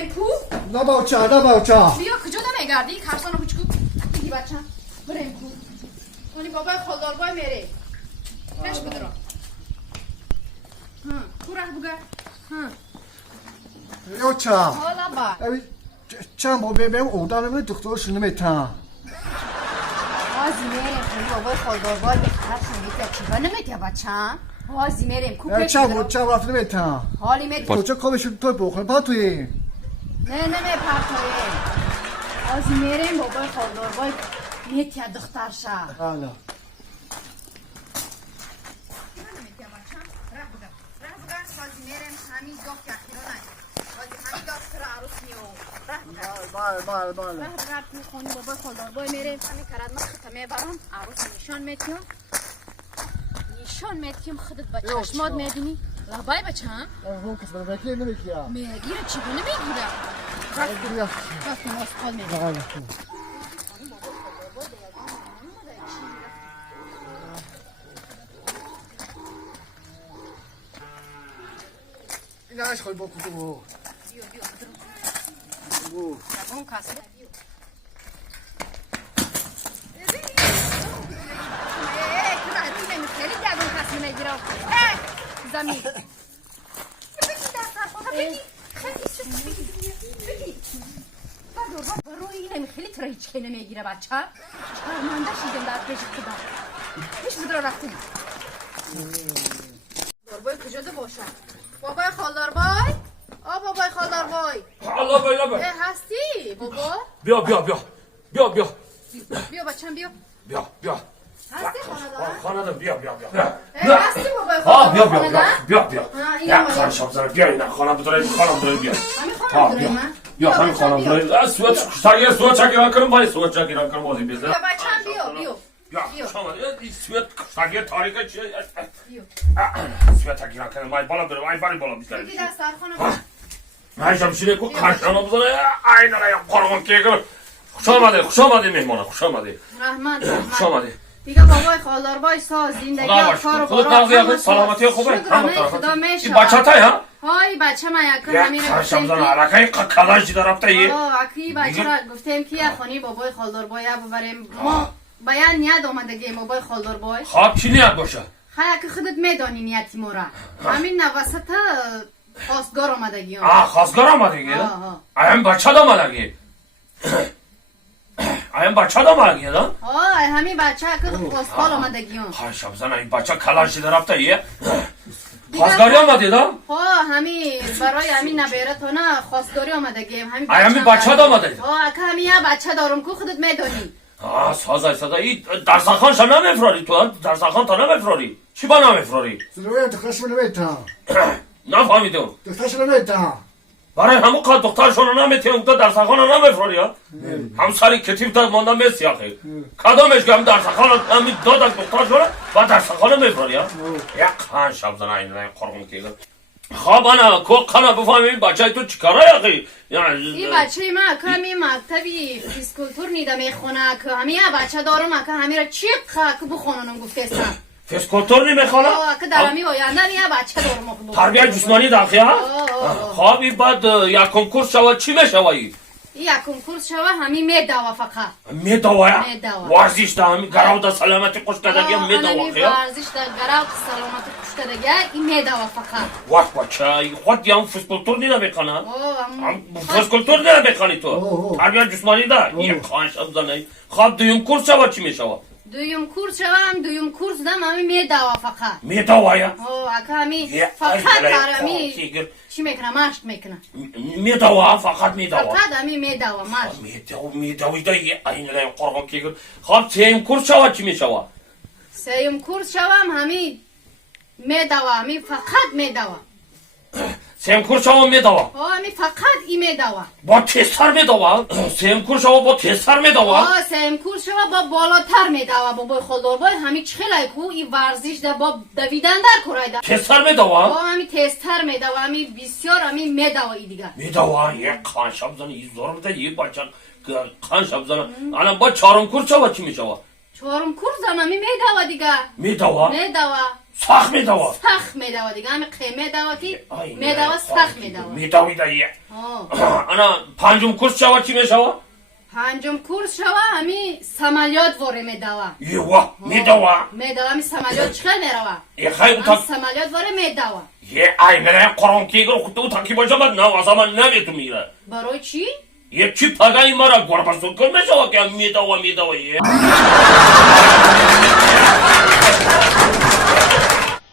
بریم کو؟ نه باوچه بیا کجا نمیگردی؟ خرسان بچکو دیگه بچه بریم کو؟ اونی بابای خالداربای میره نش بدرم کو ره بگه یوچه حالا با چند با بیم اودا نمیده دکترش نمیتن آزی میریم کنی بابای خالداربای بخرشن میده چیبا نمیده بچه آزی میریم کو پیش بدرم چند رفت نمیتن حالی میده کجا کامشون توی بخورن پا توی نه پرتایه آزی میریم بابای خالداربای میتیه دخترشه حالا بله رفت میخونی بابای خالداربای میریم همین کرد من خطه میبرم عروس نشان میتیم خودت با چشمات میبینی لبای بچه هم اون کس برای وکیل نمیگیره میگیره چی با نمیگیره رفت نماز میره این هاش خواهی با کتو بیو اون کسی خیلی جدون کسی نگیره زمین بگی دست خدا بگی خیلی بگی برای اینه خیلی تو را هیچ که نمیگیره بچه شرمنده شیدم در پیش خدا پیش بدرا رفتیم داربای کجا ده باشه بابای خالداربای بابای خالداربای الله هستی بابا بیا بیا بچم بیا هستی خانه بیا هستی بابای خالداربای بیا خانه شب زنه بیا اینا خانه بداره بیا بیا همین خانه بداره سوت چاکیران کنم باید سوت چاکیران کنم بازی بیزه بیا بچم بیا شما این سوت چاکیر تاریکه چیه سوت چاکیران کنم باید بالا برم باید بالا بیزاره بگی دست سرخانه هایشم شیره کو خانه بزنه اینا را قرآن که کنم خوش آمده مهمانه خوش آمده خوش آمده دیگه بابای خالداربای ساز زندگی کار و خدا سلامتی خوبه خدا میشه این بچه تای ها های بچه ما یکم همین خرشم زن عرقه کلاش دیده رفته یه اکی بچه را گفتیم که یه خانی بابای خالداربای ببریم ما بیان نیاد آمدگی بابای خالداربای خواب چی نیاد باشه خیلی که خودت میدانی نیتی ما را همین نوسط خواستگار آمدگی خواستگار آمدگی این بچه آمدگی این بچه آمدگی دا همین بچه که خواستگار آمدگی خرشم زن این بچه کلاش دیده رفته یه خواستگاری آمده دا همین برای همین نبیرتونه خواستگاری آمدگی همین بچه آمده اکه همین یه بچه دارم که خودت میدانی سازای این درسخان شا نمیفراری تو درسخان تا نمیفراری چی با نمیفراری زنوی دخترش نمیتن نفهمیدم دخترش نمیتن برای همون که دخترشون نمیتن اونتا درسخان نمیفراری همسری کتیب تا مانده میسی آخی کدامش که هم درسخان همین دادن دخترشون و درسخان نمیفراری یک خان شب زنه این قرغم که خواب انا کو خانه بفهمی بچه تو چیکاره آخی این بچه ما که همین مکتبی فیسکولتور نیده میخونه که همین بچه دارم که همین را چی که بخوننم گفته سم فیسکولتور نمیخونه؟ که در همین آینده یه بچه دارم تربیت جسمانی داخل ها؟ خوابی بعد یک کنکورس شود چی میشوی؟ یک کنکورس شود همین میدوا فقط میدوا ورزش ده همین گراو ده سلامتی کشتدگی میدوا ورزش ده گراو ده سلامتی کشتدگی این میدوا فقط وقت بچه خود هم فیسکولتور نیده میکنه؟ فیسکولتور نیده میکنی تو؟ تربیت جسمانی ده؟ یک خواهش هم زنه خواب دویم کورس شود چی میشود؟ دویم کورس شوم دویم کورس دم همین میدوا فقط میدوا یا؟ اکه همین فقط همین چی میکنه مشت میکنه میدوا فقط میدوا فقط همین میدوا مشت میدوی ده این قرغم که خواب سیم کورس شود چی میشود؟ سیم کورس شوم همین میدوا همین فقط میدوا سیم کورس شوا میدوا همین فقط این میدوا با تستر میدوا سیم کورس شوا با تستر میدوا سیم کورس شوا با بالاتر میدوا بابای خالداربای همین چخلای کو این ورزش ده با دویدن در کرایده تستر میدوا همین تستر میدوا همین بسیار همین میدوا ای دیگه میدوا یک خانشب زنه این زور بده یه بچه خانشب زنه الان با چهارم کورس شوا چی میشوا چهارم کورسم همی میدوا دیگه میدوا میدوا سخت میدوا سخت میدوا دیگه همی قیمه دوا که میدوا سخت میدوا میدوی دیگه انا پنجم کورس شوا چی میشوا پنجم کورس شوا همی سمالیات واره میدوا یوا میدوا میدوا همی سمالیات چخل میروا یه خیلی هم تا سمالیات واره میدوا یه ای من قرآن کی گرو خودتو تاکی باشه من نه واسه من نمیتون میره برای چی؟ یه چی پگایی مرا گربه سود کن میشوا که میدوا یه